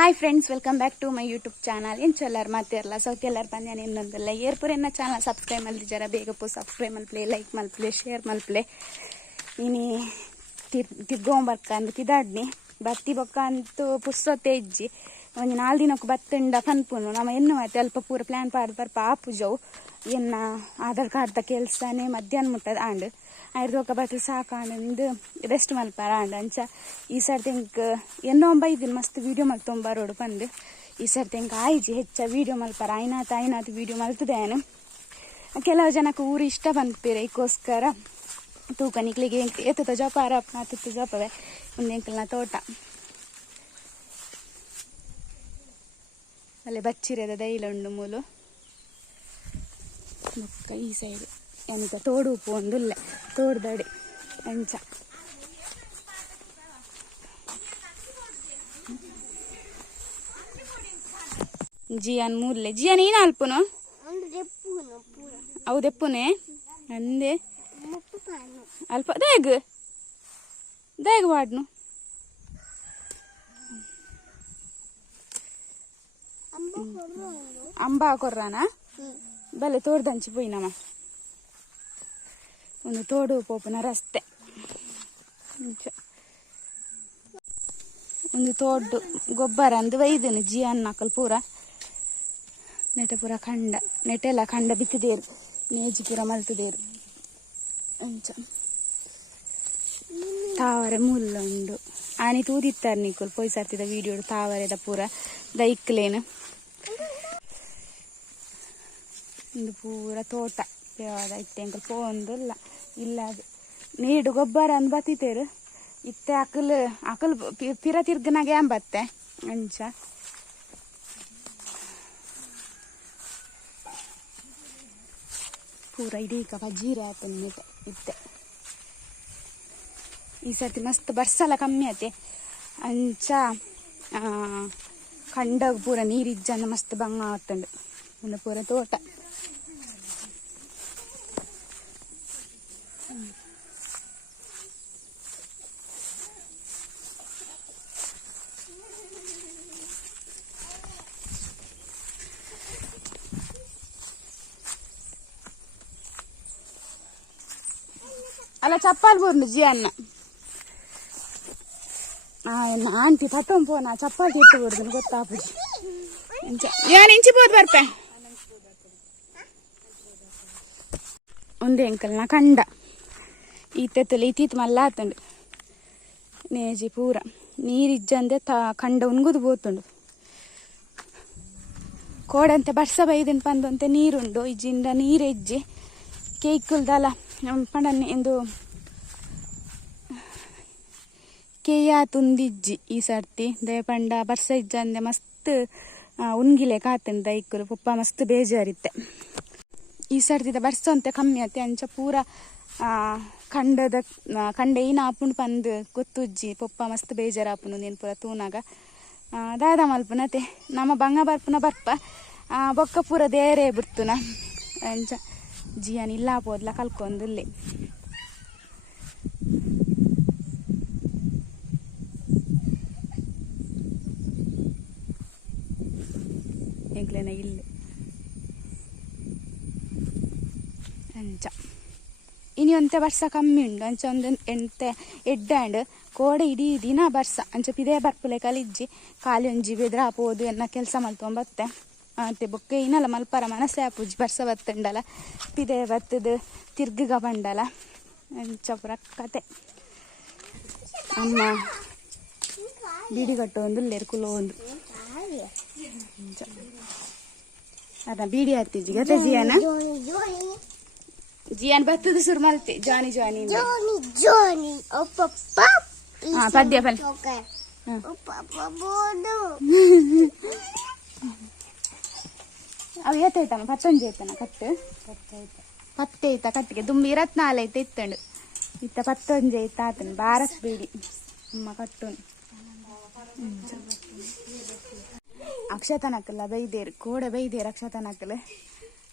Hi friends, welcome back to my YouTube channel. ಎಂಚು ಎಲ್ಲರೂ ಮಾತಿರಲ್ಲ ಸೌತ್ ಎಲ್ಲರೂ ಬಂದೇನೆ ಇನ್ನೊಂದಲ್ಲ ಏರ್ಪುರ ಎನ್ನ ಚಾನಲ್ ಸಬ್ಸ್ಕ್ರೈಬ್ ಮಲ್ದಿ ಜರ ಬೇಗ ಪೋ ಸಬ್ಸ್ಕ್ರೈಬ್ ಮಲ್ಪ್ಲೆ ಲೈಕ್ ಮಲ್ಪ್ಲೆ ಶೇರ್ ಮಲ್ಪ್ಲೆ ಇನಿ ತಿರ್ಗೊಂಬರ್ಕ ಅಂದು ತಿದಾಡ್ನಿ ಬತ್ತಿ ಬೊಕ್ಕ ಅಂತೂ ಪುಸ್ತತೆ ಇಜ್ಜಿ ಒಂದು 4 ದಿನಕ್ಕೆ ಬತ್ತಂಡ ಕನ್ಪುನು ನಮ್ಮ ಎನ್ನು ಮತ್ತೆ ಅಲ್ಪ ಪೂರ ಪ್ಲ್ಯಾನ್ ಪಾಡ್ ಬರ್ಪ ಆಪುಜವು ಎನ್ನ ಆಧಾರ್ ಕಾರ್ಡ್ದ ಕೆಲ್ಸನೇ ಮಧ್ಯಾಹ್ನ ಮುಟ್ಟದ ಆಂಡ್ ಆಯ್ರದೊಕ್ಕ ಬಟ್ಟು ಸಾಕಾಂಡು ರೆಸ್ಟ್ ಮಲ್ಪಾರ ಆಂಡ್ ಅಂಚ ಈ ಸರ್ತಿ ಎನ್ನೋ 5 ದಿನ ಮಸ್ತ್ ವೀಡಿಯೋ ಮಲ್ತೊಂಬರೋಡು ಬಂದು ಈ ಸರ್ತಿ ಆಯ್ಜಿ ಹೆಚ್ಚ ವೀಡಿಯೋ ಮಲ್ಪಾರ ಐನಾತ್ ವೀಡಿಯೋ ಮಲ್ತದೇನು ಕೆಲವು ಜನಕ್ಕೆ ಊರು ಇಷ್ಟ ಬಂದ್ಪೇರೆ ಈಗೋಸ್ಕರ ತೂಕ ನಿಕ್ಲಿಗೆ ಎತ್ತುತ್ತ ಜೋಪಾರ ಮಾತುತ್ತ ಜೋಪವೆ ಒಂದು ಎಂಕಲ್ನ ತೋಟ ಅಲ್ಲೇ ಬಚ್ಚಿರದ ದೈಲ ಉಂಡು ಮೂಲು ಬೊಕ್ಕ ಈ ಸೈಡ್ ಎಂತ ತೋಡು ಉಪ್ಪು ಒಂದು ಇಲ್ಲ ತೋಡ್ದಡಿ ಅಂಚ ಜಿಯಾನ್ ಮೂರ್ಲೆ ಜಿಯಾನ್ ಏನ ಅಲ್ಪುನು ಅವು ದೆಪ್ಪುನೆ ಅಂದೆ ಅಲ್ಪ ದೇಗ್ ವಾಡ್ನು ಅಂಬ ಕೊರ್ರಾನ ಬಲೆ ತೋಡ್ದಂಚಿ ಪೋಯಿನಮ್ಮ ಒಂದು ತೋಡು ಪೋಪನ ರಸ್ತೆ ಒಂದು ತೋಡು ಗೊಬ್ಬರ ಅಂದು ಒಯ್ದನು ಜಿಯನ್ ನಕಲ್ ಪೂರ ನೆಟ ಪೂರ ಕಂಡ ನೆಟೆಲ್ಲ ಕಂಡ ಬಿತ್ತಿದೇರು ನೇಜಿ ಪೂರ ಮಲ್ತದೇರು ಅಂಚ ತಾವರೆ ಮುಲ್ಲುಂಡು ಆನಿ ತೂದಿತ್ತಾರೆ ನಿಕ್ಕುಲ್ ಪೊಯ್ ಸರ್ತಿದ ವೀಡಿಯೋ ತಾವರೆದ ಪೂರ ದೈಕ್ಲೇನು ಒಂದು ಪೂರ ತೋಟ ಇತ್ತೆ ಅಂಕಲ್ ಪೋಂದಿಲ್ಲ ಇಲ್ಲ ಅದು ನೀಡು ಗೊಬ್ಬರ ಅಂದ್ ಬತ್ತಿತೇರು ಇತ್ತೆ ಅಕಲ್ ಪಿರ ತಿರ್ಗನಾಗೆ ಅಂಬತ್ತೆ ಅಂಚ ಪೂರ ಇಡೀ ಬಜ್ಜೀರೆ ಆಯ್ತು ನೀಟೆ ಇತ್ತೆ ಈ ಸರ್ತಿ ಮಸ್ತ್ ಬರ್ಸಲ ಕಮ್ಮಿ ಆಯ್ತೆ ಅಂಚ ಕಂಡಾಗ ಪೂರ ನೀರಿಜ್ಜಂದು ಮಸ್ತ್ ಬಂಗ ಆತಂಡು ಒಂದು ಪೂರ ತೋಟ ಅಲ್ಲ ಚಪ್ಪಾಲ್ ಬೋರ್ನು ಜಿ ಅನ್ನ ಆಂಟಿ ಪಟ್ಟೊಂದು ಪೋನ ಚಪ್ಪಾಲ್ ತಿಟ್ಟು ಬಿಡ್ದು ಗೊತ್ತಾಪುಜಿ ಯಾನ್ ಇಂಚಿ ಬೋದು ಬರ್ಪೆ ಒಂದೇ ಅಂಕಲ್ನ ಕಂಡ ಈತೆತ್ತಲ್ಲಿ ಈತೀತ್ ಮಲ್ಲ ಆತಂಡು ನೇಜಿ ಪೂರ ನೀರಿಜ್ಜಂದೆ ಕಂಡ ಉಣ್ಗುದು ಬೋತುಂಡು ಕೋಡಂತೆ ಬರ್ಸ ಬೈದಿನ ಪಂದಂತೆ ನೀರುಂಡು ಇಜ್ಜಿಂದ ನೀರೆಜ್ಜಿ ಕೇಯ್ಕುಲ್ದಲ್ಲ ಪಂಡನೆ ಎಂದು ಕೇಯ ತುಂದಿಜ್ಜಿ ಈ ಸರ್ತಿ ದಯಪಂಡ ಬರ್ಸ ಇಜ್ಜಂದೆ ಮಸ್ತ್ ಉಣ್ಗಿಲೆ ಕಾತಂಡು ದೈಕುಲು ಪಪ್ಪ ಮಸ್ತ್ ಬೇಜಾರಿತ್ತೆ ಈ ಸರ್ತಿದ ಬರ್ಸ ಅಂತ ಕಮ್ಮಿ ಆತೆ ಅಂಚ ಪೂರ ಕಂಡ ಏನ ಆಪುಂಡು ಪಂದು ಗೊತ್ತುಜ್ಜಿ ಪಪ್ಪ ಮಸ್ತ್ ಬೇಜಾರಾಪುನು ನೀನು ಪೂರ ತೂನಾಗ ದಾದ ಮಲ್ಪುನತೆ ನಮ್ಮ ಬಂಗ ಬರ್ಪುನ ಬರ್ಪ ಬೊಕ್ಕ ಪೂರ ದೇರೇ ಬಿಡ್ತುನ ಅಂಚ ಜಿಯಾನ್ ಇಲ್ಲ ಪೋದ್ಲ ಕಲ್ಕೊಂದಿಲ್ಲೆ ಎಂಕ್ಲೆನ ಇಲ್ಲೆ ಅಂಚ ಇನಿ ಒಂತೆ ಬರ್ಸ ಕಮ್ಮಿ ಉಂಡು ಅಂಚ ಒಂದು ಎಂತೆ ಎಡ್ಡಾಂಡ್ ಕೋಡೆ ಇಡೀ ದಿನ ಬರ್ಸ ಅಂಚ ಪಿದೇ ಬರ್ಪುಲೆ ಕಲಿಜ್ಜಿ ಖಾಲಿ ಒಂಜಿ ಬೆದ್ರ ಆಪೋದು ಎನ್ನ ಕೆಲಸ ಮಲ್ತೊಂಬತ್ತೆ ಮತ್ತೆ ಬೊಕ್ಕ ಏನಲ್ಲ ಮಲ್ಪರ ಮನಸ್ಸೇ ಆಪುಜಿ ಬರ್ಸ ಬತ್ತಂಡಲ್ಲ ಪಿದೆ ಬತ್ತದು ತಿರ್ಗಿಗ ಬಂಡಲ ಅಂಚ ಪುರ ಕತೆ ಅಮ್ಮ ಬೀಡಿಗಟ್ಟು ಒಂದು ಲೆರ್ಕುಲೋ ಒಂದು ಅದ ಬೀಡಿ ಹತ್ತಿಜ್ಜಿ ಗತೆ ಜಿಯಾನ್ ಬತ್ತದ ಸುರು ಮಲ್ತೆ ಜಾನಿ ಪದ್ಯ ಫಲ ಅವು ಏತೈತಮ್ಮ ಪತ್ತೊಂಜಿ ಐತನ ಕಟ್ಟು ಪತ್ತೆ ಐತ ಕಟ್ಟಿಗೆ ದುಂಬಿ 24 ಐತೆ ಇತ್ತಂಡು ಇತ್ತ 11 ಐತ ಆತನು ಬಾರಸ್ ಬೀಡಿ ಅಮ್ಮ ಕಟ್ಟುನು ಅಕ್ಷತನಕಲ್ಲ ಬೈದೇರು ಕೋಡೆ ಬೈದೇರು ಅಕ್ಷತನಕಲ್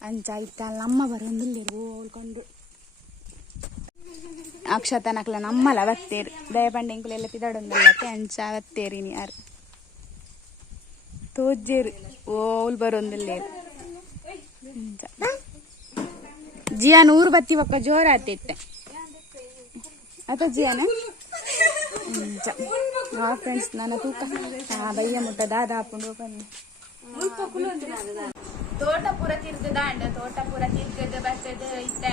ಅಂಚ ಇತ್ತ ಅಲ್ಲಿ ಅಮ್ಮ ಬರೋಂದಿಲ್ಲೇರು ಓಲ್ಕೊಂಡು ಅಕ್ಷತನಕಲ ನಮ್ಮಲ್ಲ ಬತ್ತೇರು ದಯಪಂಡೆಂಕುಲೆಲ್ಲ ಪಿದಾಡೊಂದಲ್ಲತ್ತೆ ಅಂಚ ಬತ್ತೇರಿನಿ ಯಾರು ತೋಜ್ಜೇರು ಓಲ್ ಬರೋಂದಿಲ್ಲ ಜಿಯಾನ್ ಊರು ಬತ್ತಿ ಒಕ್ಕ ಜೋರ ಆತೈತೆ ಅತ ಜಿಯಾನ ಫ್ರೆಂಡ್ಸ್ ನನ್ನ ತೂಕ ಬಯ್ಯ ಮುಟ್ಟ ದಾದ ಹಾಕೊಂಡು ಬನ್ನಿ ತೋಟ ಪೂರ ತಿರ್ಗದ ತೋಟ ಪೂರ ತಿರ್ಗದ ಬರ್ತದ ಇತ್ತೆ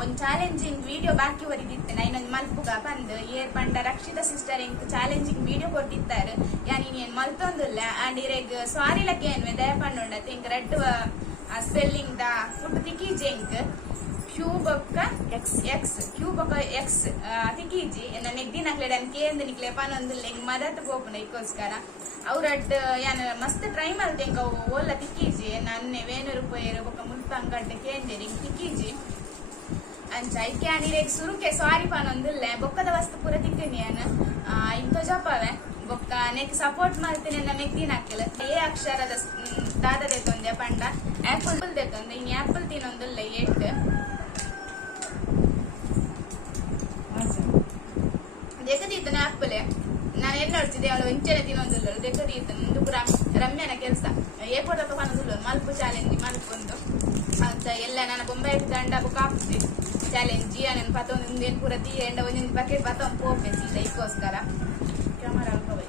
ಒಂದು ಚಾಲೆಂಜಿಂಗ್ ವಿಡಿಯೋ ಬಾಕಿ ಹೊರಿದಿತ್ತೆ ಇನ್ನೊಂದು ಮಲ್ಪುಗ ಬಂದು ಏರ್ ಪಂಡ ರಕ್ಷಿತ ಸಿಸ್ಟರ್ ಇಂಕ್ ಚಾಲೆಂಜಿಂಗ್ ವಿಡಿಯೋ ಕೊಟ್ಟಿದ್ದಾರೆ ಯಾನ್ ಇನ್ನೇನ್ ಮಲ್ತೊಂದಿಲ್ಲ ಅಂಡ್ ಇರೆಗ್ ಸಾರಿ ಲಕ್ಕೆ ಏನ್ವೆ ದಯ ಪಂಡ ಇಂಕ್ ರೆಡ್ ಸ್ಪೆಲ್ಲಿಂಗ್ ದ ಫುಡ್ ತಿಕ್ಕೀಜಿ ಇಂಕ್ ಕ್ಯೂಬಕ್ಕ ಎಕ್ಸ್ ಕ್ಯೂಬಕ್ಕ ಎಕ್ಸ್ ತಿಕ್ಕೀಜಿ ನೆಗ್ದಿನ ಹಾಕ್ಲೇಡನ್ ಕೇಂದ್ರ ನಿಕ್ಲೆ ಪನೊಂದಿಲ್ಲ ಹಿಂಗ್ ಮದತ್ ಗೋಪನ ಇಕ್ಕೋಸ್ಕರ ಅವ್ರಡ್ ಯಾನ್ ಮಸ್ತ್ ಟ್ರೈ ಮಾಡ್ದೆ ಇಂಕ ಓಲ್ಲ ತಿಕ್ಕೀಜಿ ನನ್ನೆ ₹200 ಬೊಕ್ಕ ಮುಲ್ಪ ಅಂಗಡ್ಡೆ ಕೇಂದ್ರಿ ಹಿಂಗ್ ತಿಕ್ಕೀಜಿ ಅಂಚ ಐಕೆ ಅನಿರೇಗ್ ಸುರುಕೆ ಸಾರಿ ಪನೊಂದಿಲ್ಲ ಬೊಕ್ಕದ ವಸ್ತು ಪೂರ ತಿಕ್ಕನಿ ಯಾನ್ ಇಂತ ಜಪಾವೆ ಬೊಕ್ಕ ನೆಕ್ ಸಪೋರ್ಟ್ ಮಾಡ್ತೀನಿ ಮೆಗ್ದಿನ ಹಾಕಿಲ್ಲ ಏ ಅಕ್ಷರದ ದಾದ ತೆತ್ತೊಂದೆ ಪಂಡ ಆಪಲ್ ತೆತ್ತೊಂದೆ ಇನ್ ಆಪಲ್ ತಿನ್ನೊಂದಿಲ್ಲ ಏಟ್ ದೆಕ್ಕದೀತನ ಆಪಲ್ ನಾನು ಏನ್ ನೋಡ್ತಿದ್ದೆ ಅವಳು ಇಂಚನೆ ತಿನ್ನೊಂದಿಲ್ಲ ದೆಕ್ಕದೀತನ ಪೂರ ರಮ್ಯನ ಕೆಲ್ಸ ಏರ್ಪೋರ್ಟ್ ಹತ್ರ ಪನೊಂದಿಲ್ಲ ಮಲ್ಪು ಚಾಲೆಂಜ್ ಮಲ್ಪೊಂದು ಅಂತ ಎಲ್ಲ ನನ್ನ ಬೊಂಬೈ ದಂಡ ಬುಕ್ ಹಾಕ್ತಿ ಚಾಲೆಂಜ್ ನನ್ನ ಪತ್ತೊಂದು ಏನ್ ಪೂರ ತೀ ಎಂಡ ಒಂದೊಂದು ಬಕೆಟ್ ಪತ್ತೊಂದು ಪೋಪೆ ಸೀದಾ ಇದಕ್ಕೋಸ್ಕರ ಕ್ಯಾಮರಾ ಅಲ್ಕೋಬೈ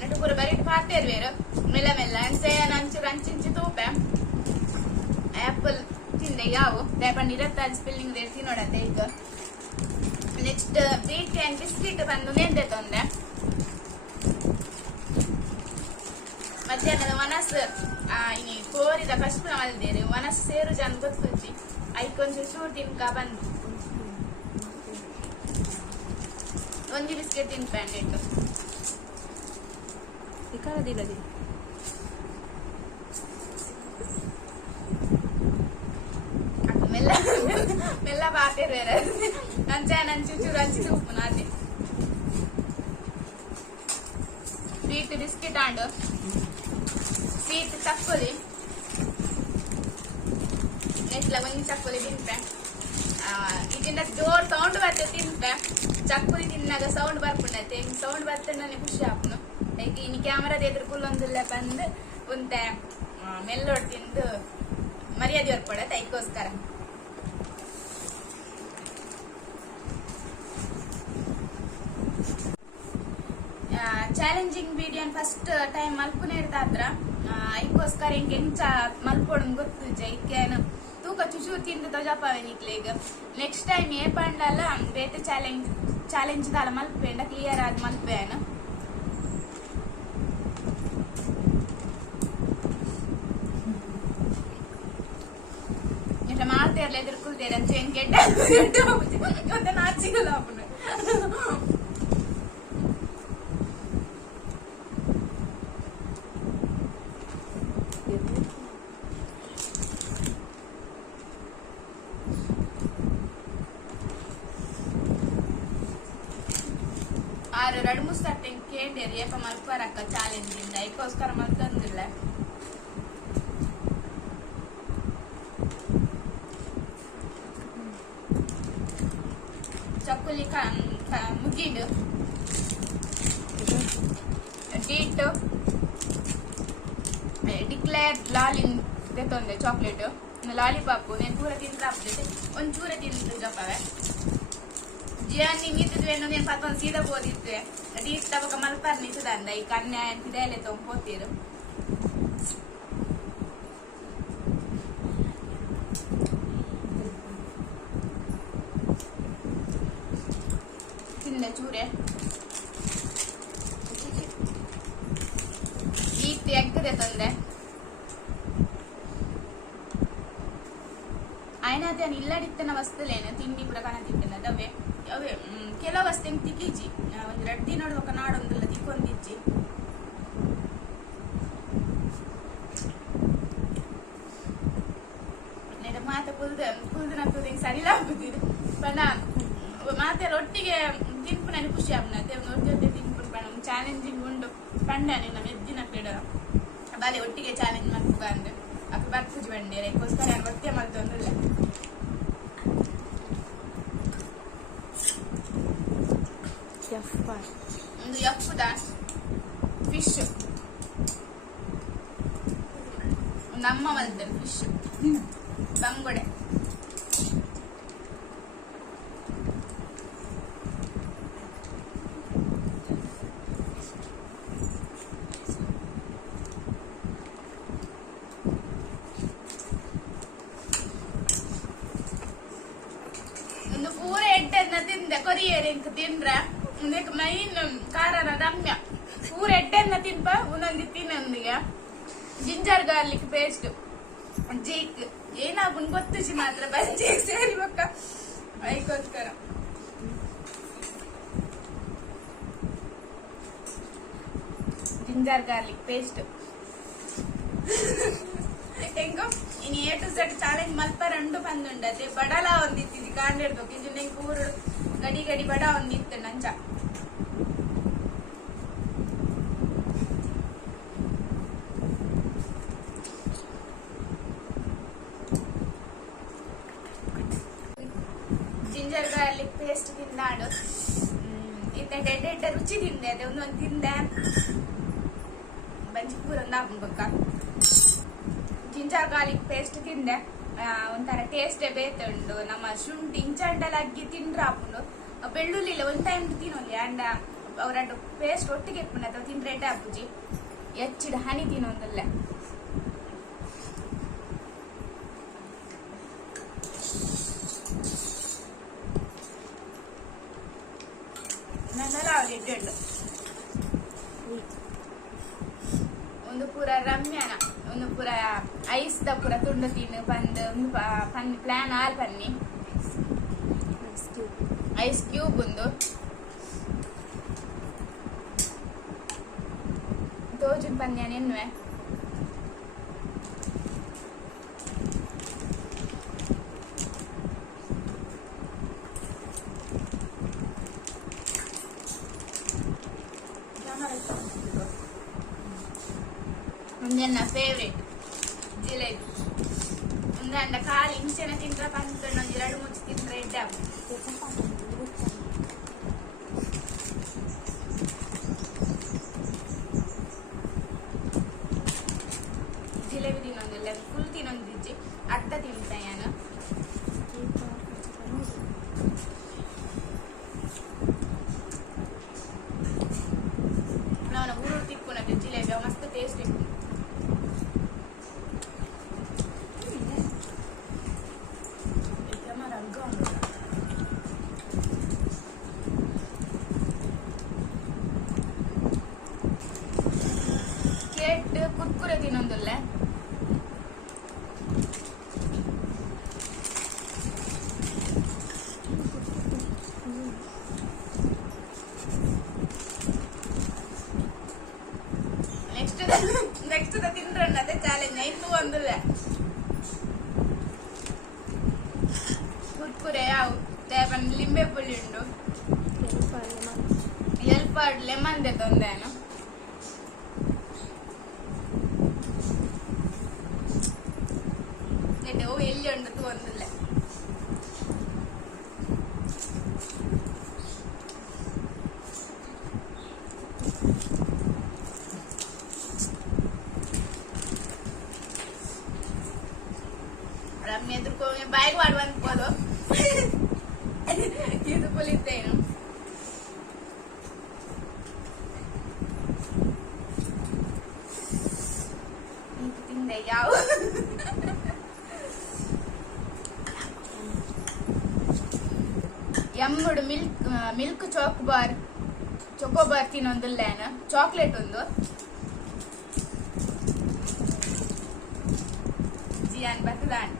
ನೆಟ್ಟು ಪೂರ ಬರೀಟ್ ಪಾತೇರ್ವೇರು ಮೆಲ್ಲ ಮೆಲ್ಲ ಅಂಚೆನ ಅಂಚಿಂಚು ತೂಪೆ ಆಪಲ್ ತಿಂದೆ ಯಾವು ದಯಪಂಡು ಇರತ್ತ ಸ್ಪೆಲ್ಲಿಂಗ್ ರೇಸಿ ನೋಡತ್ತೆ ಈಗ ನೆಕ್ಸ್ಟ್ ಬೀಟ್ ಅಂಡ್ ಬಿಸ್ಕಿಟ್ ಬಂದು ನೆಂದೆ ತೊಂದೆ ಮಧ್ಯಾಹ್ನದ ವನಸ್ ಇನಿ ಕೋರಿದ ಕಷ್ಟ ಮಲ್ದೇರಿ ವನಸ್ ಸೇರು ಜನ ಗೊತ್ತುಜ್ಜಿ ಐಕೊಂಚು ಚೂರು ತಿನ್ಕ ಬಂದು ಒಂಜಿ ಬಿಸ್ಕೆಟ್ ತಿನ್ಪಂಡಿಟ್ಟು ಇಕ್ಕದಿಲ್ಲದಿ ಮೆಲ್ಲ ಮೆಲ್ಲ ಪಾತಿರ್ವೇರ ನಂಚು ಚೂರು ಹಂಚಿ ಉಪ್ಪು ನಾದಿ ಸ್ವೀಟ್ ಬಿಸ್ಕಿಟ್ ಆಂಡು ಸ್ವೀಟ್ ಚಕ್ಕುಲಿ ನೆಕ್ಸ್ಟ್ ಒಂಜಿ ಚಕ್ಕುಲಿ ತಿನ್ಪೆ ಇದರಿಂದ ಜೋರ್ ಸೌಂಡ್ ಬರ್ತದೆ ತಿನ್ಪೆ ಚಕ್ಕುಲಿ ತಿನ್ನಾಗ ಸೌಂಡ್ ಬರ್ಕೊಂಡೈತೆ ಸೌಂಡ್ ಬರ್ತದೆ ನನಗೆ ಖುಷಿ ಆಪುನು ಇನ್ನು ಕ್ಯಾಮರಾದ ಎದುರು ಕುಲ್ಲೊಂದಿಲ್ಲ ಬಂದು ಉಂತೆ ಮೆಲ್ಲೋಡ್ ತಿಂದು ಮರ್ಯಾದೆ ಹೊರ್ಕೊಡತ್ತೆ ಅದಕ್ಕೋಸ್ಕರ ಚಾಲೆಂಜಿಂಗ್ ವಿಡಿಯೋ ಫಸ್ಟ್ ಟೈಮ್ ಮಲ್ಪುನೇ ಇರ್ತಾದ್ರ ಅದಕ್ಕೋಸ್ಕರ ಹಿಂಗೆ ಹೆಂಚ ಮಲ್ಪೊಡ್ ಗೊತ್ತುಜ ಇಕ್ಕೇನು ತೂಕ ಚುಚೂರು ತಿಂದು ತಜಾಪವೆ ನಿಕ್ಲೇಗ ನೆಕ್ಸ್ಟ್ ಟೈಮ್ ಏ ಪಂಡಲ್ಲ ಬೇತೆ ಚಾಲೆಂಜ್ ದಾಲ ಮಲ್ಪೇಂಡ ಕ್ಲಿಯರ್ ಆದ್ ಮಲ್ಪೇನು ಮಾಡ್ತೇರ್ಲ ಎದುರು ಕುಲ್ದೇರ ಚೇನ್ ಕೆಟ್ಟ ಮತ್ತೆ ನಾಚಿಗಲ್ಲ ಅಪ್ಪನ ಆರು 2-3 ಸರ್ತಿ ಕೇಂದ್ರಿ ಏಪ ಮಲ್ಪರಕ್ಕ ಚಾಲೆಂಜ್ ಇಂದ ಅದಕ್ಕೋಸ್ಕರ ಮಲ್ತಂದಿಲ್ಲ ಚಕ್ಕುಲಿ ಮುಗಿಡು ಡೀಟ್ ಡಿಕ್ಲೇರ್ ಲಾಲಿನ್ ತೆತ್ತೊಂದೆ ಚಾಕ್ಲೇಟ್ ಲಾಲಿಪಾಪು నేను ಪೂರ ತಿಂತಾಪ್ದೆ ಒಂಚೂರ ತಿಂದು ಜಪಾವೆ ಜಿಯಾನಿ ಮೀತಿದ್ವೇನು నేను ಪತ್ತೊಂದು ಸೀದಾ ಓದಿದ್ವೆ ಡೀಟ್ ತಬಕ ಮಲ್ಪರ್ ನಿಂತದಂದ ಈ ಕನ್ಯಾ ಅಂತಿದೆಲೆ ತೊಂದು ಹೋತಿರು ತಿಂದೆ ಚೂರೆ ಈಟ್ ಎಗ್ಗದೆ ತಂದೆ ಆಯ್ನದೇ ಇಲ್ಲಡಿತ್ತನ ವಸ್ತುಲೇನು ತಿಂಡಿ ಕೂಡ ಕಾಣತಿತ್ತನ ಅವೇ ಅವೇ ಕೆಲವು ವಸ್ತು ತಿಕ್ಕೀಜಿ ಒಂದು 2 ದಿನ ನೋಡುವ ನಾಡೊಂದಲ್ಲ ತಿಕ್ಕೊಂದಿಜ್ಜಿ ಮಾತೆ ಕುಲ್ದು ಹಿಂಗೆ ಸರಿಲಾಗ್ಬಿಟ್ಟಿದ್ದು ಬಣ್ಣ ಮಾತೆ ಒಟ್ಟಿಗೆ ತಿನ್ಪು ನನಗೆ ಖುಷಿ ಆಗ್ನತೆ ಜೊತೆ ತಿನ್ಪು ಬಣ್ಣ ಚಾಲೆಂಜಿಂಗ್ ಉಂಡು ಪಂಡನೆ ನಮ್ಮ ಎದ್ದಿನ ಕಡೆ ಬಾಲೆ ಒಟ್ಟಿಗೆ ಚಾಲೆಂಜ್ ಮಾಡ್ಬೇಕು ಅಂದ್ರೆ ಅಕ್ಕ ಬರ್ತಿಜ್ ಬಂಡೆ ಅದಕ್ಕೋಸ್ಕರ ನಾನು ಒಟ್ಟೆ ಮಾಡ್ತೊಂದಿಲ್ಲ ಒಂದು ಯಪ್ಪುದ ಫಿಶ್ ನಮ್ಮ ಮಲ್ತೇನೆ ಫಿಶ್ ಬಂಗುಡೆ ಒಂದು ಪೂರ ಎಡ್ಡೆನ್ನ ತಿಂದೆ ಕೊರಿಯರಿಂಕ್ ತಿಂದ್ರ ಇದಕ್ಕೆ ಮೈನ್ ಕಾರಣ ರಮ್ಯ ಪೂರ ಎಡ್ಡೆನ್ನ ತಿನ್ಪ ಒಂದೊಂದು ತಿನ್ನೊಂದಿಗೆ ಜಿಂಜರ್ ಗಾರ್ಲಿಕ್ ಪೇಸ್ಟ್ ಜೀಕ್ ಏನಾಗುನ್ ಗೊತ್ತಿಸಿ ಮಾತ್ರ ಬಂಜಿ ಸೇರಿ ಬಕ್ಕ ಅದಕ್ಕೋಸ್ಕರ ಜಿಂಜರ್ ಗಾರ್ಲಿಕ್ ಪೇಸ್ಟ್ ಹೆಂಗೋ ಇನ್ನು A to Z ಚಾಲೆಂಜ್ ಮಲ್ಪ ರಂಡು ಪಂದುಂಡತೆ ಬಡಲ ಒಂದಿತ್ತಿದ್ದು ಕಾಂಡಿಡ್ಬೇಕು ಇದು ನಂಗೆ ಕೂರು ಗಡಿ ಗಡಿ ಬಡ ಒಂದಿತ್ತು ನಂಚ ಜಿಂಜರ್ ಗಾರ್ಲಿಕ್ ಪೇಸ್ಟ್ ತಿಂದಾಡು ಎಡ್ಡೆ ರುಚಿ ತಿಂದೆ ಅದೇ ಒಂದೊಂದು ತಿಂದೆ ಬಂಜಿ ಪೂರ ಒಂದು ಹಾಕ್ಬೇಕ ಜಿಂಜರ್ ಗಾರ್ಲಿಕ್ ಪೇಸ್ಟ್ ತಿಂದೆ ಒಂಥರ ಟೇಸ್ಟೇ ಬೇತೆ ಉಂಡು ನಮ್ಮ ಶುಂಠಿ ಇಂಚಂಡಲ ಅಗ್ಗಿ ತಿಂಡ್ರೆ ಹಾಕೊಂಡು ಬೆಳ್ಳುಳ್ಳಿ ಒಂದು ಟೈಮ್ ತಿನ್ನೋಲಿ ಅಂಡ ಅವರದ್ದು ಪೇಸ್ಟ್ ಒಟ್ಟಿಗೆ ಇಪ್ಪುಂಡು ಅಥವಾ ತಿಂದ್ರೆ ಎಡ್ಡೆ ಹಾಪುಜಿ ಹೆಚ್ಚಿಡ ಹನಿ ತಿನ್ನೊಂದಲ್ಲ ನನ್ನೆಲ್ಲ ಅವಳು ಎಡ್ಡೆ ಒಂದು ಪೂರ ರಮ್ಯಾನ ಒಂದು ಪೂರ ಐಸ್ ದ ಪೂರ ತುಂಡು ತಿನ್ನು ಬಂದು ಪನ್ನಿ ಪ್ಲಾನ್ ಆಲ್ ಪನ್ನಿ ಐಸ್ ಕ್ಯೂಬ್ ಒಂದು ತೋಜುನ್ ಪನ್ನಿ ನೆನ್ವೆ ನನ್ನ ಫೇವ್ರೇಟ್ ಜಿಲೇಬಿ ಒಂದಂಡ ಕಾಲು ಇಂಚೆನ ತಿಂದ್ರ ಪಂತಣ್ಣ ಎರಡು ಮುಚ್ಚಿ ತಿಂದ್ರೆ ಎಡ್ಡೆ ಜಿಲೇಬಿ ತಿನ್ನೊಂದಿಲ್ಲ ಫುಲ್ ತಿನ್ನೊಂದಿಜ್ಜಿ ಅರ್ಧ ತಿಂತ ನಾನು ನಾನು ಊರು ತಿಕ್ಕುನದ್ದು ಜಿಲೇಬಿ ಅವು ಮಸ್ತ್ ಟೇಸ್ಟ್ ಇತ್ತು ಕುರ್ಕುರೆ ತಿನ್ನೊಂದಿಲ್ಲ ನೆಕ್ಸ್ಟ್ ತಿಂದ್ರಣ್ಣದೆ ಚಾಲೆಂಜ್ ಇನ್ನು ಒಂದಿದೆ ಕುರ್ಕುರೆ ಯಾವು ಲಿಂಬೆ ಪುಳಿ ಉಂಡು ಎಲ್ಪಾಡ್ ಲೆಮನ್ ತೊಂದೇನು ಎಲ್ಲಿ ಉಂಡು ಒಂದಿಲ್ಲ ರಮ್ಯ ಎದುರ್ಕೊ ಬಾಯಿಗೆ ಮಾಡುವ ಅನ್ಕೋದು ಇದು ಪುಲಿತೇನು ತಿಂದೆ ಯಾವ ಎಮ್ಮುಡು ಮಿಲ್ಕ್ ಚೊಕೋಬಾರ್ ತಿನ್ನೊಂದಿಲ್ಲ ಚಾಕ್ಲೇಟ್ ಒಂದು ಜಿಯಾನ್ ಬರ್ತದಾನ್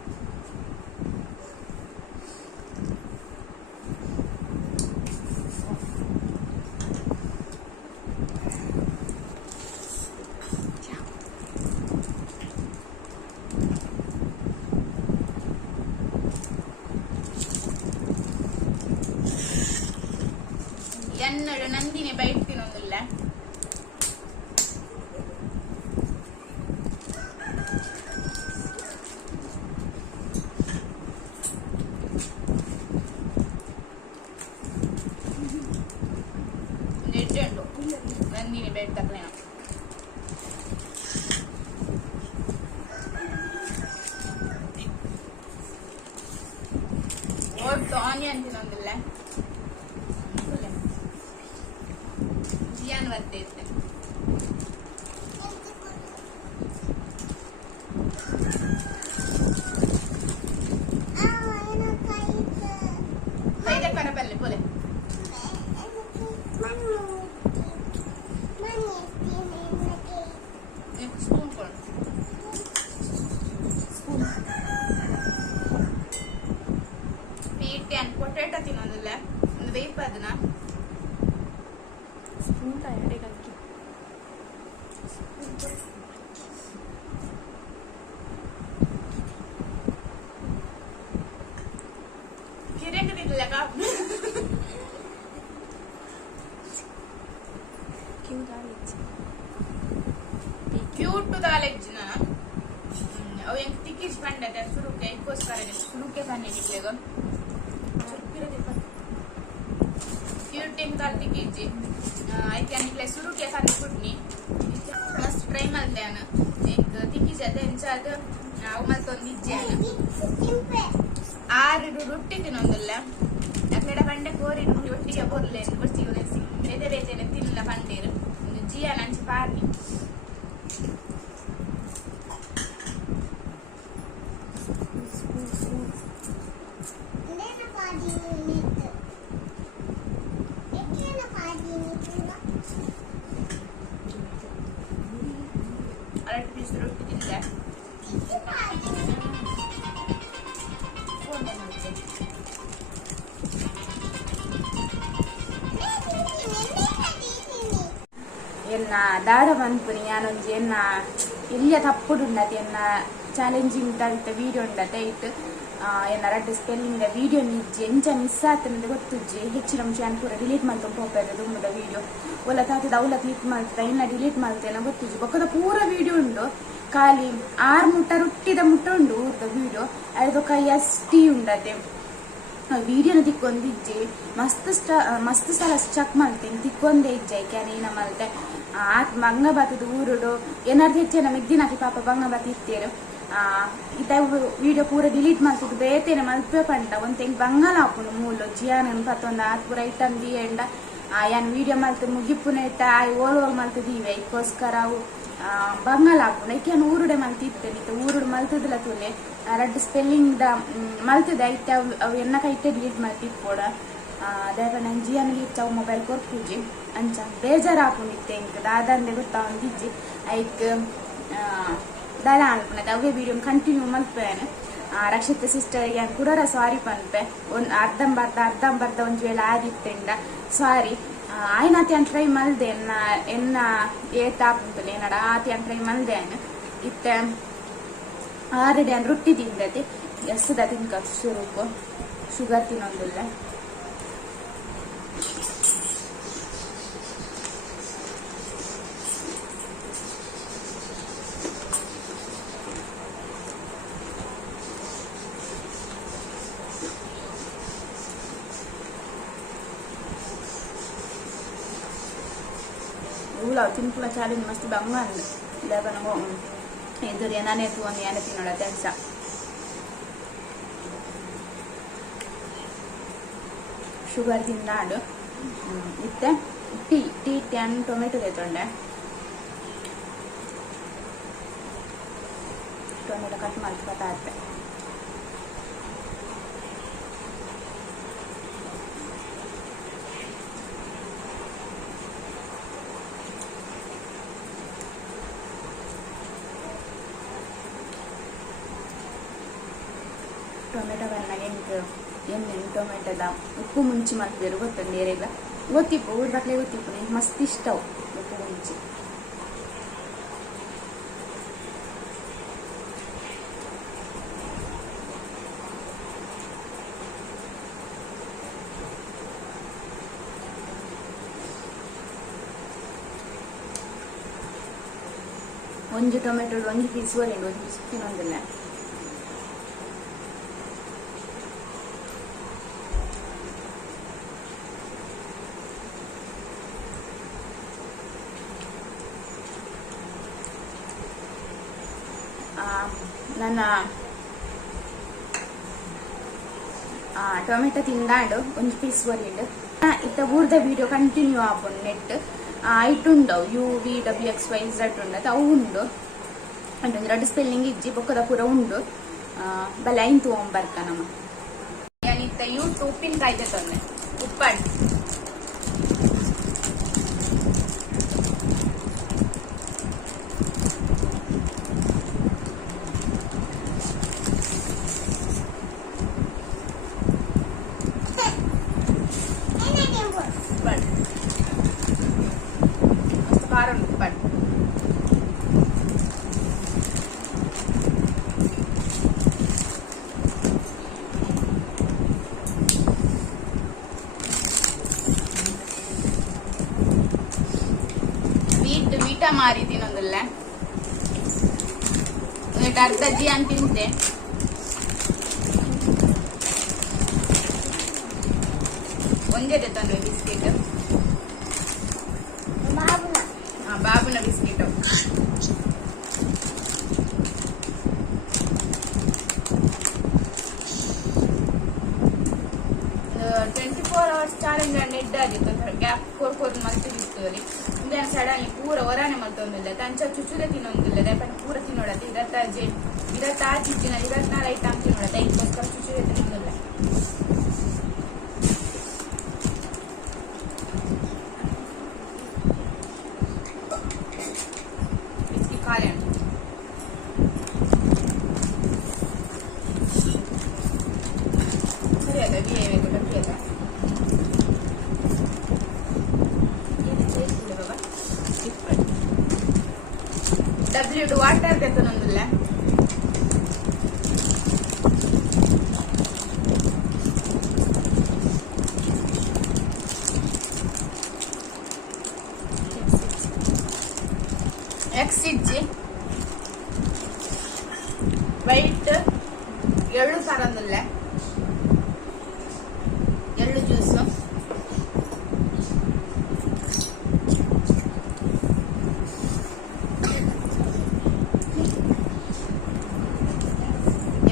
ಎನ್ನಡು ನಂದಿನಿ ಬೈಟ್ ತಿನ್ನೊಂದಿಲ್ಲ ನೀನೆ ಬೇಡ ತಕ್ಲೇನ ಒಟ್ಟು ಆನಿಯನ್ ತಿನ್ನೋದಿಲ್ಲ ಜಿಯಾನ್ ಬರ್ತೈತೆ పొటాటో తినొద్దులే ಒಂದು ವೇಪ್ ಅದನ್ನ ಸ್ಪೂನ್ ಟೈರ್ಡ್ ಆಗಿ ಕಿರೆಂಗ್ ತಿನ್ನಲಕ ಕ್ಯೂಟ್ ದಾಲೆಜ್ಜಿನ ಅವು ಹೆಂಗ್ ತಿಕ್ಕಿಸ್ ಬಂಡದೆ ಸುರುಕೆ ಇಕ್ಕೋಸ್ಕರ ಸುರುಕೆ ಬಂದಿಟ್ಟಿದ್ಲೆಗ क्यूटिंग करती कीजिए आई क्या निकले शुरू क्या खाने कुटनी मस्त ट्राई मारते हैं ना एक तिक्की जाते हैं इंचाद उमल तो नीचे आरे रोटी तिनोंदल्ला अकलेडा पंडे कोरी नुंगी रोटी क्या बोलले बच्ची उन्हें सी बेटे बेटे ने तिनला पंडेर जिया लंच पारनी ಎನ್ನ ದಾಡ ಮನ್ಪುನಿ ಯಾನೊಂಜಿ ಎನ್ನ ಇಲ್ಲಿಯ ತಪ್ಪುಡು ಉಂಡತಿ ಎನ್ನ ಚಾಲೆಂಜಿಂಗ್ ತವಿತ ವೀಡಿಯೋ ಉಂಡತೆ ಇಟ್ಟು ಎನ್ನ ರಡ್ಡು ಸ್ಪೆಲ್ಲಿಂಗ್ ವೀಡಿಯೋ ನಿಜ್ಜಿ ಎಂಚ ಮಿಸ್ ಆತನದ ಗೊತ್ತುಜ್ಜಿ ಹೆಚ್ಚಿನ ಅಂಶ ಅನ್ಪೂರ ಡಿಲೀಟ್ ಮಾಡ್ಕೊಂಡು ಹೋಗ್ತದೆ ದುಮ್ಮದ ವೀಡಿಯೋ ಒಲ್ಲ ತಾತದ ಅವಲ ಕ್ಲಿಕ್ ಮಾಡ್ತಾ ಇನ್ನ ಡಿಲೀಟ್ ಮಾಡ್ತೇನೆ ಗೊತ್ತುಜ್ಜಿ ಬೊಕ್ಕದ ಪೂರ ವೀಡಿಯೋ ಉಂಡು ಖಾಲಿ 6 ಮುಟ್ಟ ರೊಟ್ಟಿದ ಮುಟ್ಟ ಉಂಡು ಊರ್ದ ವೀಡಿಯೋ ಅದೊಕ್ಕ ಎಷ್ಟಿ ಉಂಡತೆ ವೀಡಿಯೋನ ತಿಕ್ಕೊಂದಿಜ್ಜಿ ಮಸ್ತ್ ಸಲ ಚೆಕ್ ಮಾಡ್ತೇನೆ ತಿಕ್ಕೊಂದೇ ಇಜ್ಜೆ ಕ್ಯಾನೇನ ಮಲ್ತೆ ಬಂಗ ಬಾತದ ಊರುಡು ಏನಾದ್ರು ಹೆಚ್ಚೇನ ಮೆಗ್ದಿನಾಕಿ ಪಾಪ ಬಂಗ ಬಾತ ಇತ್ತೇರು ಇದ ವೀಡಿಯೋ ಪೂರ ಡಿಲೀಟ್ ಮಾಡ್ತಿದ್ದು ಬೇತೇನೆ ಮಲ್ಪೆ ಪಂಡ ಒಂದ್ ತೆಂಗ್ ಬಂಗಲ ಹಾಕೊಂಡು ಮೂಲು ಜಿಯಾನನ್ ಪತ್ತೊಂದು ಆತ್ ಪೂರ ಇಟ್ಟಂದಿ ಎಂಡ ಯಾನ್ ವೀಡಿಯೋ ಮಲ್ತು ಮುಗಿಪುನ ಇಟ್ಟ ಓಲ್ ಮಲ್ತದೀವೆ ಇದಕ್ಕೋಸ್ಕರ ಅವು ಬಂಗಲ ಹಾಕೊಂಡು ಐಕ್ಯಾನ್ ಊರುಡೆ ಮಲ್ತಿತ್ತೇನೆ ಊರುಡು ಮಲ್ತದಿಲ್ಲ ತುಲೆ ರಡ್ಡು ಸ್ಪೆಲ್ಲಿಂಗ್ ದ ಮಲ್ತದೆ ಐತೆ ಅವು ಎನ್ನ ಕೈತೆ ಡಿಲೀಟ್ ಮಲ್ತಿತ್ತು ಕೂಡ ಅದಾಗ ನಾನು ಜಿಯಾನಿಗೆ ಇಚ್ಚಾವು ಮೊಬೈಲ್ ಕೊರ್ಪುಜಿ ಅಂಚ ಬೇಜಾರು ಹಾಕೊಂಡಿತ್ತೆ ಇಂಕ ದಾದಂದೆ ಗೊತ್ತಾ ಒಂದಿಜ್ಜಿ ಐಕ್ ದಾದ ಅನ್ಪುನದ ಅವೇ ವೀಡಿಯೋ ಕಂಟಿನ್ಯೂ ಮಲ್ಪೇನೆ ರಕ್ಷಿತ ಸಿಸ್ಟರ್ಗೆ ಕೂಡ ಸಾರಿ ಪನ್ಪೆ ಒಂದು ಅರ್ಧಂಬರ್ಧ ಒಂದು ವೇಳೆ ಆದಿತ್ತೆಂಡ ಸಾರಿ ಆಯ್ನಾತಿ ಅಂತ ಟ್ರೈ ಮಲ್ದೆ ಎನ್ನ ಏಟ್ ಹಾಕುಂಟಲ್ಲ ಏನಡ ಆತಿ ಅಂತ ಟ್ರೈ ಮಲ್ದೆ ಇತ್ತೆ ಆಲ್ರೆಡಿ ಅನ್ ರೊಟ್ಟಿ ತಿಂದತಿ ಎಷ್ಟದ ತಿನ್ಕ ಶುರುಕು sugar ತಿನ್ನೊಂದಿಲ್ಲ ulau tin pula challenge mesti bangun dah kan ngom itu dia nane tuan ni ane tinola tensa sugar tinnadu itte tea and tomato tetonde tomato cut ಮಾಡಿ ಪಟಾತೆ ಟೊಮೆಟೊಗಳನ್ನ ಎಣ್ಣೆ ಟೊಮೆಟೊದ ಉಪ್ಪು ಮುಂಚಿ ಮಾಡ್ತಿದ್ರು ಗೊತ್ತಂದು ಏರೆಗ ಗೊತ್ತಿಪ್ಪು ಊರ್ದಾಕ್ಲೆ ಗೊತ್ತಿಪ್ಪು ನೀನು ಮಸ್ತ್ ಇಷ್ಟವು ಉಪ್ಪು ಮುಂಚಿ ಒಂಜಿ ಟೊಮೆಟೊ ಒಂಜಿ ಪೀಸ್ ಬರೆಂಡು ಒಂದು ಪೀಸ್ ತಿನ್ನೊಂದಿಲ್ಲ ನನ್ನ ಟೊಮೆಟೊ ತಿಂದಾಂಡು ಒಂದು ಪೀಸ್ ಬರೀಡು ಇತ್ತ ಊರ್ದ ವಿಡಿಯೋ ಕಂಟಿನ್ಯೂ ಆಪುಂಡು ನೆಟ್ ಐಟುಂಡವು UVWXYZ ಉಂಡು ಅವು ಉಂಡು అంటే 2 ಸ್ಪೆಲ್ಲಿಂಗ್ ಇಜ್ಜಿ ಬೊಕ್ಕದ ಪೂರ ಉಂಡು ಬಲೆ ಐನ್ ತಗೊಂಬರ್ಕ ನಮ್ಮ ಯಾನಿತ್ತ ಯೂಟ್ಯೂಬ್ ಉಪ್ಪಿನಕಾಯಿ ತಂದೆ ಉಪ್ಪಡ್ ವೀಟ ಮಾರಿದ್ದೀನಿ ಒಂದಲ್ಲ ಅರ್ಧ ಜಿ ಅಂತ ತಿಂತೆ ಒಂದೇ ತಂದ್ರೆ ಬಿಸ್ಕೆಟ್ ಬಾಬುನ ಬಿಸ್ಕೆಟ್ ಚಾಲೆಂಜ್ ಅಂಡ್ ಎಡ್ಡ ಆಗಿತ್ತು ಗ್ಯಾಪ್ ಕೋರ್ಕೋದ್ ಮತ್ತೆ ಇರ್ತದೆ ಇಂದೇನು ಸಡನ್ಲಿ ಪೂರ ಹೊರಾನೆ ಮಲ್ತೊಂದಿಲ್ಲ ತಂಚ ಚುಚ್ಚುದೆ ತಿನ್ನೊಂದಿಲ್ಲ ದಯಪಟ್ಟು ಪೂರ ತಿನ್ನೋಡತ್ತೆ ಇರತ್ತ ಚಿಚ್ಚಿನ 24 ಐಟಮ್ ತಿನ್ನೋಡತ್ತೆ ಇದಕ್ಕೋಸ್ಕರ ಚುಚ್ಚುದೆ ತಿನ್ನೋದಿಲ್ಲ ಬಿಸ್ಕಿ ಖಾಲಿ ಸರಿ ಅದ ಬಿಹೇವಿಯರ್ ಡಬ್ಬಿ ಅದ W ವಾಟರ್ ತೆತ್ತನೊಂದಿಲ್ಲ X ಇಜ್ಜಿ ವೈಟ್ ಎಳ್ಳು ಸಾರೊಂದಿಲ್ಲ ಎಳ್ಳು ಜ್ಯೂಸು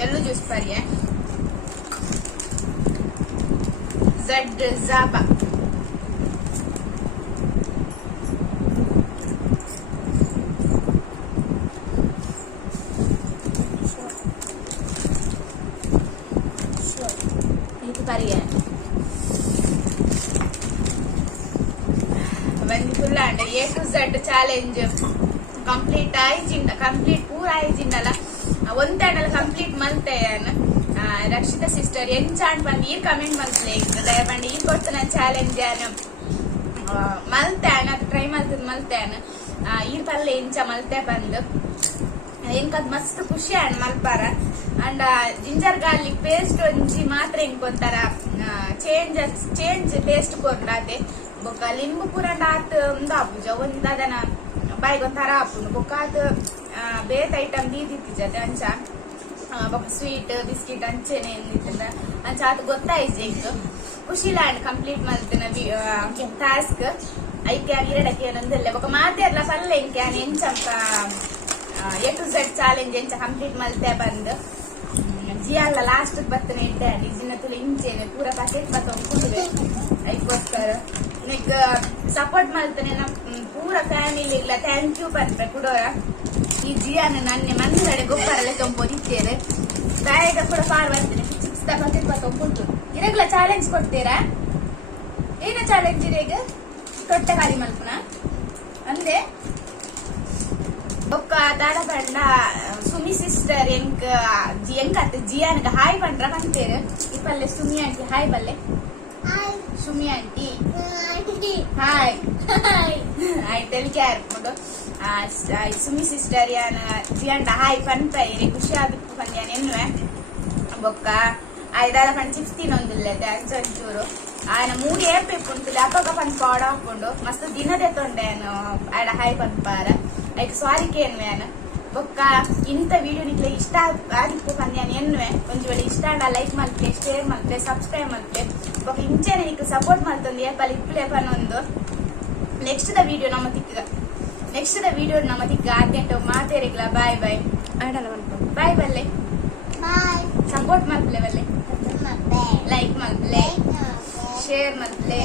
ಎಳ್ಳು ಜ್ಯೂಸ್ ಪರಿಯೆ Z ಜಾಬಾ ಇದು ಪರಿಯೆ full and A to Z challenge complete ಆಯ್ಜಿಂಡ ಕಂಪ್ಲೀಟ್ ಪೂರ ಆಯ್ಜಿಂಡಲ್ಲ ಒಂದೆಲ್ಲ ಕಂಪ್ಲೀಟ್ ಮಲ್ತೇನು ರಕ್ಷಿತಾ ಸಿಸ್ಟರ್ ಎಂಚಾಂಡ್ ಬಂದು ಈ ಕಮೆಂಟ್ ಮಲ್ತಲೆ ದಯಪಂಡು ಈ ಕೊಡ್ತು ನಾನು ಚಾಲೆಂಜ್ ಏನು ಮಲ್ತೇನು ಅದು ಟ್ರೈ ಮಲ್ತೇನು ಈ ಪಲ್ಲೆ ಎಂಚ ಮಲ್ತೆ ಬಂದು ಎಂಕದ್ ಮಸ್ತ್ ಖುಷಿ ಆಯ್ತು ಮಲ್ಪಾರ ಅಂಡ್ ಜಿಂಜರ್ ಗಾರ್ಲಿಕ್ ಪೇಸ್ಟ್ ಒಂಜಿ ಮಾತ್ರ ಎಂಕೊಂತಾರ ಚೇಂಜ್ ಟೇಸ್ಟ್ ಕೊರ್ಲಾದೆ ಬೊಕ್ಕ ಲಿಂಬು ಪೂರಂಡ ಆತ್ ಆಪುಜ ಒಂದದನ ಬಾಯಿಗೊಂಥರ ಆಪುಂಡು ಬೊಕ್ಕ ಆತ್ ಬೇತ್ ಐಟಮ್ ದೀದಿತ್ತಿಜತೆ ಅಂಚ ಬೊಕ್ಕ ಸ್ವೀಟ್ ಬಿಸ್ಕಿಟ್ ಅಂಚೆನೆ ಎಂದಿತ್ತಂದ ಅಂಚ ಆತ್ ಗೊತ್ತಾಯ್ತು ಈಗ ಖುಷಿಲಾಂಡ್ ಕಂಪ್ಲೀಟ್ ಮಲ್ತಿನ ಟಾಸ್ಕ್ ಐಕೆ ಇರಡಕ್ಕೆ ಏನೊಂದಿಲ್ಲ ಬೊಕ್ಕ ಮಾತೆರ್ಲ ಪಲ್ಲೆ ಎಂಕ್ಯಾನ್ ಎಂಚಂಪ A to Z ಚಾಲೆಂಜ್ ಎಂಚ ಕಂಪ್ಲೀಟ್ ಮಲ್ತೆ ಬಂದು ಜಿಯಲ್ಲ ಲಾಸ್ಟ್ ಬತ್ತನೆ ಇಟ್ಟೆ ಜಿನ್ನ ತುಲ ಇಂಚೆನೆ ಪೂರ ಪ್ಯಾಕೆಟ್ ಬತ್ತ ಒಪ್ಕೊಂಡಿದೆ ಅದಕ್ಕೋಸ್ಕರ ನೆಕ್ ಸಪೋರ್ಟ್ ಮಾಡ್ತಾನೆ ನಮ್ಮ ಪೂರ ಫ್ಯಾಮಿಲಿ ಇಲ್ಲ ಥ್ಯಾಂಕ್ ಯು ಬರ್ತಾರೆ ಕೊಡೋರ ಈ ಜಿಯಾನ ನನ್ನ ಮಂದಿರಡೆ ಗೊಬ್ಬರ ಲೆಕ್ಕ ಒಪ್ಪಿದ್ದೇವೆ ಬ್ಯಾಗ ಕೂಡ ಪಾರ್ ಬರ್ತೀನಿ ಚಿಕ್ಸ್ ಪ್ಯಾಕೆಟ್ ಬತ್ತ ಒಪ್ಪಿಟ್ಟು ಇರಗ್ಲ ಚಾಲೆಂಜ್ ಕೊಡ್ತೀರಾ ಏನ ಚಾಲೆಂಜ್ ಇದೆ ಈಗ ತೊಟ್ಟೆ ಖಾಲಿ ಮಲ್ಪನ ಅಂದೆ ಬೊಕ್ಕ ದಾಡ ಪಂಡ ಸುಮಿ ಸಿಸ್ಟರ್ ಎಂಕ ಜಿಯಾನ್ಗ ಹಾಯ್ ಪಂಡ್ರ ಕಂತೇರು ಈ ಪಲ್ಲೆ ಸುಮಿ ಆಂಟಿ ಹಾಯ್ ಪಲ್ಲೆ ಸುಮಿ ಆಂಟಿ ಹಾಯ್ ಆಯ್ತು ಎಲ್ಕೆ ಆರ್ಕೊಂಡು ಸುಮಿ ಸಿಸ್ಟರ್ ಯಾನ ಜಿಯಂಡ ಹಾಯ್ ಪಂತ ಇರಿ ಖುಷಿ ಆದಿತ್ತು ಪಂದ್ಯಾನ ಎನ್ನುವೆ ಬೊಕ್ಕ ಐದಾದ ಪಂಡ ಚಿಪ್ಸ್ ತಿನ್ನೊಂದಿಲ್ಲ ಅಂಚೂರು ఆయన 3 ఏపీ ఉంటుంది అప్పక పని పాడకుండా మస్తు దినదే తొండేను ఆడ హై పంపాರ ಐಕ್ ಸ್ವಾರಿಕೇನು ನಾನು ಬೊಕ್ಕ ಇಂಥ ವಿಡಿಯೋ ನಿಕ್ಲೆ ಇಷ್ಟ ಆಗಿತ್ತು ಪಂದ್ಯಾನ ಎನ್ನುವೆ ಒಂಜಿ ವೇಳೆ ಇಷ್ಟ ಆಡ like Malpe share Malpe subscribe Malpe ಬೊಕ್ಕ ಇಂಚೆನೆ ನಿಕ್ಕು ಸಪೋರ್ಟ್ ಮಲ್ತೊಂದು ಏಪಲ್ ಇಪ್ಪಳೆ ಪನ್ನೊಂದು ನೆಕ್ಸ್ಟ್ ದ ವಿಡಿಯೋ ನಮ್ಮ ತಿಕ್ಕ ಆದ್ಯಂಟು ಮಾತೇರಿಗ್ಲ ಬಾಯ್ ಬಾಯ್ ಆಡಲ್ಲ ಮಲ್ಪ ಬಾಯ್ ಬಲ್ಲೆ ಬಾಯ್ ಸಪೋರ್ಟ್ ಮಲ್ಪ್ಲೆ ಬಲ್ಲೆ ಮತ್ತೆ ಲೈಕ್ ಮಲ್ಪ್ಲೆ ಶೇರ್ ಮಲ್ಪ್ಲೆ